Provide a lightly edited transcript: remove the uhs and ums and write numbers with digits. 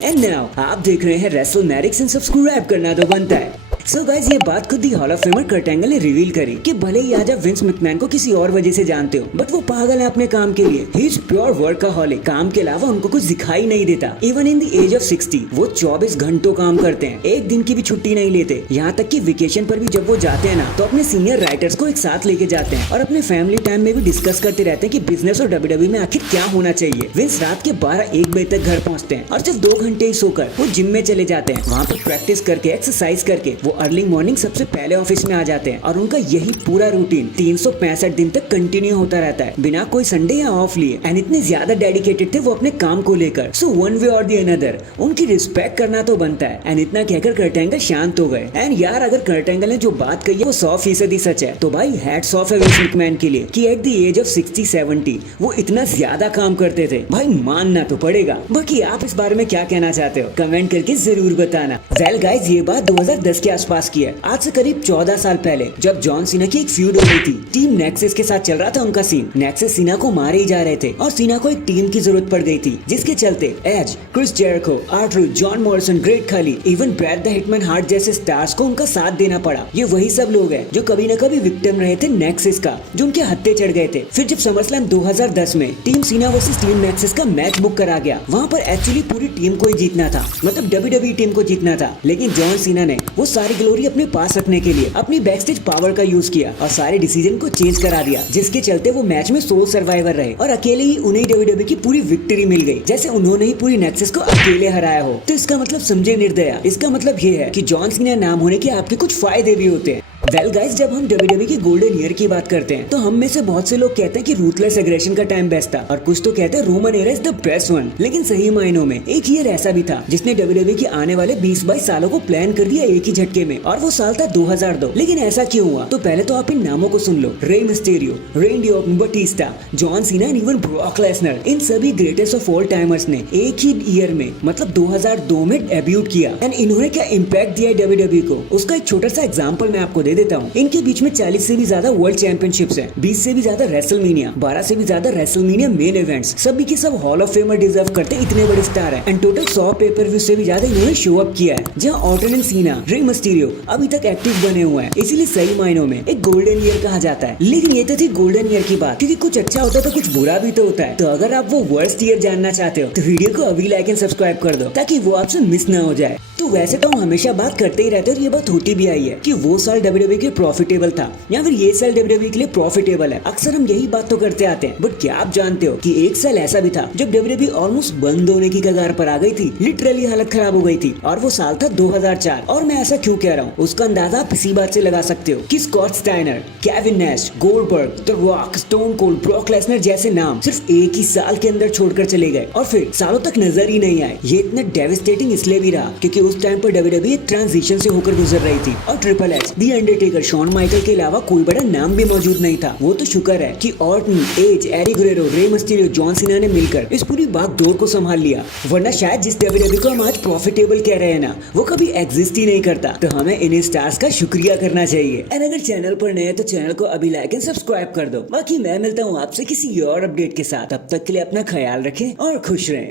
And now आप देख रहे हैं रेसलमैनिक्स एंड सब्सक्राइब करना तो बनता है। सो गाइस, ये बात खुद ही hall of famer Kurt Angle ने रिवील करी कि भले ही आज आप विंस मैकमैन को किसी और वजह से जानते हो, बट वो पागल है अपने काम के लिए। He is pure workaholic. काम के अलावा उनको कुछ दिखाई नहीं देता। Even in the age of 60 वो 24 घंटों काम करते हैं, एक दिन की भी छुट्टी नहीं लेते। यहाँ तक कि वेकेशन पर भी जब वो जाते हैं ना, तो अपने सीनियर राइटर्स को एक साथ लेके जाते हैं और अपने फैमिली टाइम में भी डिस्कस करते रहते हैं कि बिजनेस और डब्ल्यूडब्ल्यूई में आखिर क्या होना चाहिए। विंस रात के 12-1 बजे तक घर पहुँचते हैं और सिर्फ 2 घंटे ही सोकर वो जिम में चले जाते हैं। वहाँ पर प्रैक्टिस करके, एक्सरसाइज करके वो अर्ली मॉर्निंग सबसे पहले ऑफिस में आ जाते हैं और उनका यही पूरा रूटीन 365 दिन तक कंटिन्यू होता रहता है, बिना कोई संडे या ऑफ लिए। एंड इतने ज्यादा डेडिकेटेड थे वो अपने काम को लेकर। सो वन वे और दी अनदर उनकी रिस्पेक्ट करना तो बनता है। एंड इतना कहकर कर्ट एंगल शांत हो गए। एंड यार, अगर कर्ट एंगल ने जो बात कही है वो 100% सच है, तो भाई हैट्स ऑफ है विंस मैकमैन के लिए कि एट द एज ऑफ 60-70 वो इतना ज्यादा काम करते थे। भाई मानना तो पड़ेगा। बाकी आप इस बारे में क्या कहना चाहते हो, कमेंट करके जरूर बताना। वेल गाइज, ये बात 2010 के आसपास की है, आज से करीब 14 साल पहले, जब जॉन सीना की एक फ्यूड हो रही थी। टीम नेक्सस के साथ चल रहा था उनका सीन। नेक्सस सीना को मारे ही जा रहे थे और सीना को एक टीम की जरूरत पड़ गई थी, जिसके चलते Edge, Chris Jericho, R Truth, John Morrison, great Khali, even Bret the Hitman Hart जैसे स्टार्स को उनका साथ देना पड़ा। ये वही सब लोग हैं जो कभी न कभी विक्टिम रहे थे नेक्सस का, जो उनके हत्थे चढ़ गए थे। फिर जब समरस्लैम 2010 में team Cena versus team nexus का मैच बुक करा गया, वहाँ पर एक्चुअली पूरी टीम को ही जीतना था, मतलब डब्ल्यूडब्ल्यूई टीम को जीतना था। लेकिन जॉन सीना ने वो सारी ग्लोरी अपने पास रखने के लिए अपनी बैकस्टेज पावर का यूज किया और सारे डिसीजन को चेंज करा दिया, जिसके चलते वो मैच में सोल सर्वाइवर रहे और अकेले ही उन्हें डब्ल्यूडब्ल्यूई की पूरी विक्ट्री मिल गई, जैसे उन्होंने ही पूरी नेक्सस को अकेले हराया हो। तो इसका मतलब समझे निर्दया, इसका मतलब ये है कि जॉन सीना नाम होने के आपके कुछ फायदे भी होते हैं। वेल गाइस, जब हम डब्ल्यूडब्ल्यूई की गोल्डन ईयर की बात करते हैं, तो हम में से बहुत से लोग कहते हैं कि रूथलेस एग्रेशन का टाइम बेस्ट था, और कुछ तो कहते हैं Roman era is the best one. लेकिन सही मायनों में एक ईयर ऐसा भी था जिसने डब्ल्यूडब्ल्यूई के आने वाले 20-22 सालों को प्लान कर दिया एक ही झटके में, और वो साल था 2002। लेकिन ऐसा क्यों हुआ, तो पहले तो आप इन नामों को सुन लो। Rey Mysterio, Randy Orton, Batista, John Cena and even Brock Lesnar, इन सभी ग्रेटेस्ट ऑफ ऑल टाइमर्स ने एक ही ईयर में, मतलब 2002 में डेब्यूट किया। एंड इन्होंने क्या इम्पैक्ट दिया है डब्ल्यूडब्ल्यूई को, उसका एक छोटा सा एग्जांपल मैं आपको दे देता हूँ। इनके बीच में 40 से भी ज्यादा वर्ल्ड चैंपियनशिप्स हैं, 20 से भी ज्यादा रेसलमेनिया, 12 से भी ज्यादा रेसलमेनिया मेन इवेंट्स। सभी के सब हॉल ऑफ फेमर डिजर्व करते इतने बड़े स्टार हैं। एंड टोटल 100 पेपर व्यू से भी ज्यादा इन्होंने शो अप किया है, जहां ऑर्टन एंड सीना, रे मिस्टेरियो अभी तक एक्टिव बने हुए हैं। इसीलिए सही मायनों में एक गोल्डन ईयर कहा जाता है। लेकिन ये तो थी गोल्डन ईयर की बात, क्योंकि कुछ अच्छा होता है तो कुछ बुरा भी तो होता है। तो अगर आप वो वर्स्ट ईयर जानना चाहते हो, तो वीडियो को अभी लाइक एंड सब्सक्राइब कर दो, ताकि वो आपसे मिस ना हो जाए। तो वैसे तो हम हमेशा बात करते ही रहते हैं, और ये बात होती भी आई है कि वो साल डब्ल्यूडब्ल्यूई के प्रॉफिटेबल था, या फिर ये साल डब्ल्यूडब्ल्यूई के लिए प्रॉफिटेबल है। अक्सर हम यही बात तो करते आते हैं। बट क्या आप जानते हो कि एक साल ऐसा भी था जब डब्ल्यूडब्ल्यूई ऑलमोस्ट बंद होने की कगार पर आ गई थी, लिटरली हालत खराब हो गई थी, और वो साल था 2004। और मैं ऐसा क्यों कह रहा हूँ, उसका अंदाजा आप इसी बात से लगा सकते हो कि Scott Steiner, Kevin Nash, Goldberg, the Rock, Stone Cold, Brock Lesnar जैसे नाम सिर्फ एक ही साल के अंदर छोड़कर चले गए और फिर सालों तक नजर ही नहीं आए। ये इतना डेविस्टेटिंग इसलिए भी रहा क्योंकि उस टाइम पर डब्ल्यूडब्ल्यूई एक ट्रांजिशन से होकर गुजर रही थी, और Triple H, the Undertaker, Shawn Michael के अलावा कोई बड़ा नाम भी मौजूद नहीं था। वो तो शुक्र है कि ऑर्टन, एज, एरिक गुरेरो, रे मिस्टेरियो, जॉन सीना ने मिलकर इस पूरी बागडोर को संभाल लिया, वरना शायद जिस डब्ल्यूडब्ल्यूई को हम आज प्रॉफिटेबल कह रहे हैं ना, वो कभी एग्जिस्ट ही नहीं करता। तो हमें इन स्टार्स का शुक्रिया करना चाहिए। एंड अगर चैनल पर नए हैं तो चैनल को अभी लाइक एंड सब्सक्राइब कर दो। बाकी मैं मिलता हूँ आपसे किसी और अपडेट के साथ। अब तक के लिए अपना ख्याल रखें और खुश रहें।